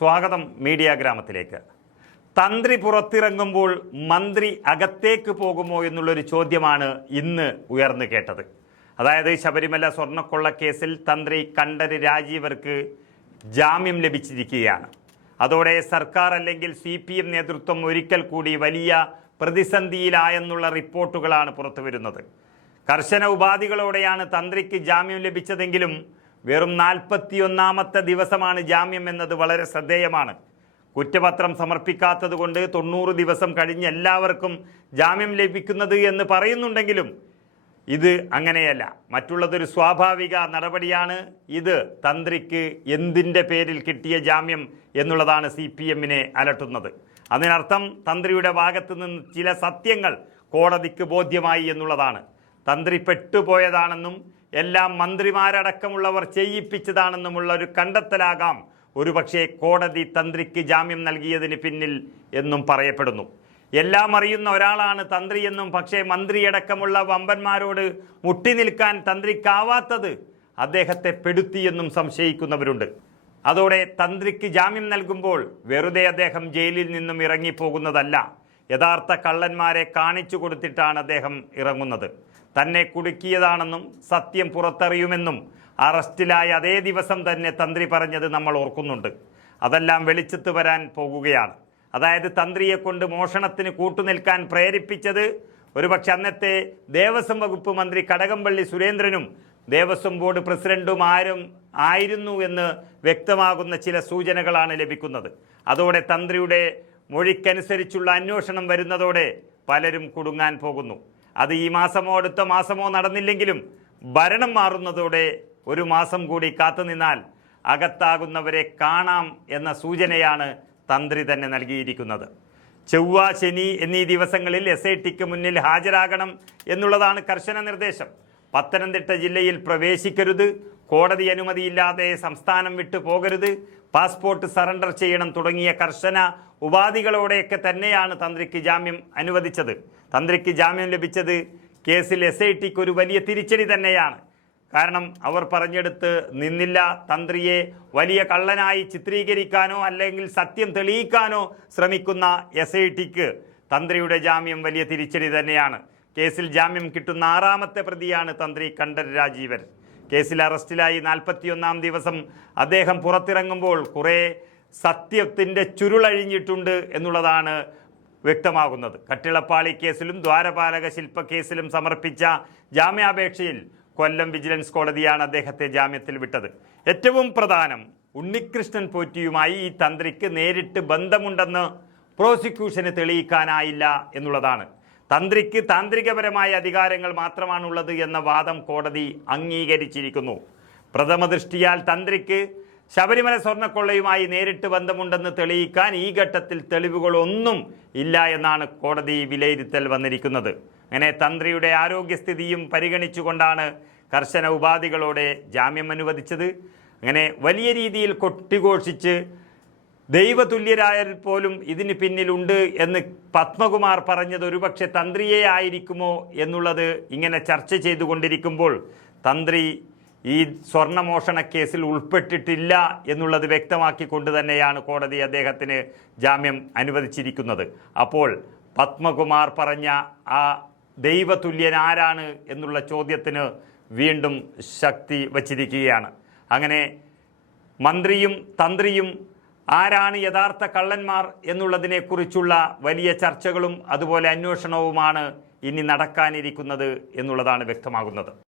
സ്വാഗതം മീഡിയ ഗ്രാമത്തിലേക്ക്. തന്ത്രി പുറത്തിറങ്ങുമ്പോൾ മന്ത്രി അകത്തേക്ക് പോകുമോ എന്നുള്ളൊരു ചോദ്യമാണ് ഇന്ന് ഉയർന്നു കേട്ടത്. അതായത് ശബരിമല സ്വർണ്ണക്കൊള്ളക്കേസിൽ തന്ത്രി കണ്ഠര് രാജീവർക്ക് ജാമ്യം ലഭിച്ചിരിക്കുകയാണ്. അതോടെ സർക്കാർ അല്ലെങ്കിൽ CPM നേതൃത്വം ഒരിക്കൽ കൂടി വലിയ പ്രതിസന്ധിയിലായെന്നുള്ള റിപ്പോർട്ടുകളാണ് പുറത്തു വരുന്നത്. കർശന ഉപാധികളോടെയാണ് തന്ത്രിക്ക് ജാമ്യം ലഭിച്ചതെങ്കിലും വെറും 41ാമത്തെ ദിവസമാണ് ജാമ്യം എന്നത് വളരെ ശ്രദ്ധേയമാണ്. കുറ്റപത്രം സമർപ്പിക്കാത്തത് കൊണ്ട് 90 ദിവസം കഴിഞ്ഞ് എല്ലാവർക്കും ജാമ്യം ലഭിക്കുന്നത് എന്ന് പറയുന്നുണ്ടെങ്കിലും ഇത് അങ്ങനെയല്ല. മറ്റുള്ളതൊരു സ്വാഭാവിക നടപടിയാണ്. ഇത് തന്ത്രിക്ക് എന്തിൻ്റെ പേരിൽ കിട്ടിയ ജാമ്യം എന്നുള്ളതാണ് CPMനെ അലട്ടുന്നത്. അതിനർത്ഥം തന്ത്രിയുടെ ഭാഗത്തു നിന്ന് ചില സത്യങ്ങൾ കോടതിക്ക് ബോധ്യമായി എന്നുള്ളതാണ്. തന്ത്രി പെട്ടുപോയതാണെന്നും എല്ലാം മന്ത്രിമാരടക്കമുള്ളവർ ചെയ്യിപ്പിച്ചതാണെന്നുമുള്ള ഒരു കണ്ടെത്തലാകാം ഒരുപക്ഷെ കോടതി തന്ത്രിക്ക് ജാമ്യം നൽകിയതിന് പിന്നിൽ എന്നും പറയപ്പെടുന്നു. എല്ലാം അറിയുന്ന ഒരാളാണ് തന്ത്രിയെന്നും പക്ഷേ മന്ത്രിയടക്കമുള്ള വമ്പന്മാരോട് മുട്ടി നിൽക്കാൻ തന്ത്രിക്കാവാത്തത് അദ്ദേഹത്തെ പെടുത്തിയെന്നും സംശയിക്കുന്നവരുണ്ട്. അതോടെ തന്ത്രിക്ക് ജാമ്യം നൽകുമ്പോൾ വെറുതെ അദ്ദേഹം ജയിലിൽ നിന്നും ഇറങ്ങിപ്പോകുന്നതല്ല, യഥാർത്ഥ കള്ളന്മാരെ കാണിച്ചു കൊടുത്തിട്ടാണ് അദ്ദേഹം ഇറങ്ങുന്നത്. തന്നെ കുടുക്കിയതാണെന്നും സത്യം പുറത്തറിയുമെന്നും അറസ്റ്റിലായ അതേ ദിവസം തന്നെ തന്ത്രി പറഞ്ഞത് നമ്മൾ ഓർക്കുന്നുണ്ട്. അതെല്ലാം വെളിച്ചത്ത് വരാൻ പോകുകയാണ്. അതായത് തന്ത്രിയെ കൊണ്ട് മോഷണത്തിന് കൂട്ടുനിൽക്കാൻ പ്രേരിപ്പിച്ചത് ഒരുപക്ഷെ അന്നത്തെ ദേവസ്വം വകുപ്പ് മന്ത്രി കടകംപള്ളി സുരേന്ദ്രനും ദേവസ്വം ബോർഡ് പ്രസിഡന്റും ആയിരുന്നു എന്ന് വ്യക്തമാകുന്ന ചില സൂചനകളാണ് ലഭിക്കുന്നത്. അതോടെ തന്ത്രിയുടെ മൊഴിക്കനുസരിച്ചുള്ള അന്വേഷണം വരുന്നതോടെ പലരും കുടുങ്ങാൻ പോകുന്നു. അത് ഈ മാസമോ അടുത്ത മാസമോ നടന്നില്ലെങ്കിലും ഭരണം മാറുന്നതോടെ ഒരു മാസം കൂടി കാത്തുനിന്നാൽ അകത്താകുന്നവരെ കാണാം എന്ന സൂചനയാണ് തന്ത്രി തന്നെ നൽകിയിരിക്കുന്നത്. ചൊവ്വ, ശനി എന്നീ ദിവസങ്ങളിൽ SITക്ക് മുന്നിൽ ഹാജരാകണം എന്നുള്ളതാണ് കർശന നിർദ്ദേശം. പത്തനംതിട്ട ജില്ലയിൽ പ്രവേശിക്കരുത്, കോടതി അനുമതിയില്ലാതെ സംസ്ഥാനം വിട്ടു പോകരുത്, പാസ്പോർട്ട് സറണ്ടർ ചെയ്യണം തുടങ്ങിയ കർശന ഉപാധികളോടെയൊക്കെ തന്നെയാണ് തന്ത്രിക്ക് ജാമ്യം അനുവദിച്ചത്. തന്ത്രിക്ക് ജാമ്യം ലഭിച്ചത് കേസിൽ SITക്ക് ഒരു വലിയ തിരിച്ചടി തന്നെയാണ്. കാരണം അവർ പറഞ്ഞെടുത്ത് നിന്നില്ല. തന്ത്രിയെ വലിയ കള്ളനായി ചിത്രീകരിക്കാനോ അല്ലെങ്കിൽ സത്യം തെളിയിക്കാനോ ശ്രമിക്കുന്ന SITക്ക് തന്ത്രിയുടെ ജാമ്യം വലിയ തിരിച്ചടി തന്നെയാണ്. കേസിൽ ജാമ്യം കിട്ടുന്ന 6ാമത്തെ പ്രതിയാണ് തന്ത്രി കണ്ഠര് രാജീവൻ. കേസിൽ അറസ്റ്റിലായി 41ാം ദിവസം അദ്ദേഹം പുറത്തിറങ്ങുമ്പോൾ കുറേ സത്യത്തിൻ്റെ ചുരുളഴിഞ്ഞിട്ടുണ്ട് എന്നുള്ളതാണ് വ്യക്തമാകുന്നത്. കട്ടിളപ്പാളി കേസിലും ദ്വാരപാലക ശില്പ കേസിലും സമർപ്പിച്ച ജാമ്യാപേക്ഷയിൽ കൊല്ലം വിജിലൻസ് കോടതിയാണ് അദ്ദേഹത്തെ ജാമ്യത്തിൽ വിട്ടത്. ഏറ്റവും പ്രധാനം, ഉണ്ണികൃഷ്ണൻ പോറ്റിയുമായി ഈ തന്ത്രിക്ക് നേരിട്ട് ബന്ധമുണ്ടെന്ന് പ്രോസിക്യൂഷന് തെളിയിക്കാനായില്ല എന്നുള്ളതാണ്. തന്ത്രിക്ക് താന്ത്രികപരമായ അധികാരങ്ങൾ മാത്രമാണുള്ളത് എന്ന വാദം കോടതി അംഗീകരിച്ചിരിക്കുന്നു. പ്രഥമ ദൃഷ്ടിയാൽ തന്ത്രിക്ക് ശബരിമല സ്വർണ്ണക്കൊള്ളയുമായി നേരിട്ട് ബന്ധമുണ്ടെന്ന് തെളിയിക്കാൻ ഈ ഘട്ടത്തിൽ തെളിവുകളൊന്നും ഇല്ല എന്നാണ് കോടതി വിലയിരുത്തൽ വന്നിരിക്കുന്നത്. അങ്ങനെ തന്ത്രിയുടെ ആരോഗ്യസ്ഥിതിയും പരിഗണിച്ചുകൊണ്ടാണ് കർശന ഉപാധികളോടെ ജാമ്യം അനുവദിച്ചത്. അങ്ങനെ വലിയ രീതിയിൽ കൊട്ടിഘോഷിച്ച് ദൈവതുല്യരായാൽ പോലും ഇതിന് പിന്നിലുണ്ട് എന്ന് പത്മകുമാർ പറഞ്ഞത് ഒരുപക്ഷെ തന്ത്രിയെ ആയിരിക്കുമോ എന്നുള്ളത് ഇങ്ങനെ ചർച്ച ചെയ്തുകൊണ്ടിരിക്കുമ്പോൾ തന്ത്രി ഈ സ്വർണ്ണമോഷണ കേസിൽ ഉൾപ്പെട്ടിട്ടില്ല എന്നുള്ളത് വ്യക്തമാക്കിക്കൊണ്ട് തന്നെയാണ് കോടതി അദ്ദേഹത്തിന് ജാമ്യം അനുവദിച്ചിരിക്കുന്നത്. അപ്പോൾ പത്മകുമാർ പറഞ്ഞ ആ ദൈവതുല്യൻ ആരാണ് എന്നുള്ള ചോദ്യത്തിന് വീണ്ടും ശക്തി വച്ചിരിക്കുകയാണ്. അങ്ങനെ മന്ത്രിയും തന്ത്രിയും ആരാണ് യഥാർത്ഥ കള്ളന്മാർ എന്നുള്ളതിനെക്കുറിച്ചുള്ള വലിയ ചർച്ചകളും അതുപോലെ അന്വേഷണവുമാണ് ഇനി നടക്കാനിരിക്കുന്നത് എന്നുള്ളതാണ് വ്യക്തമാകുന്നത്.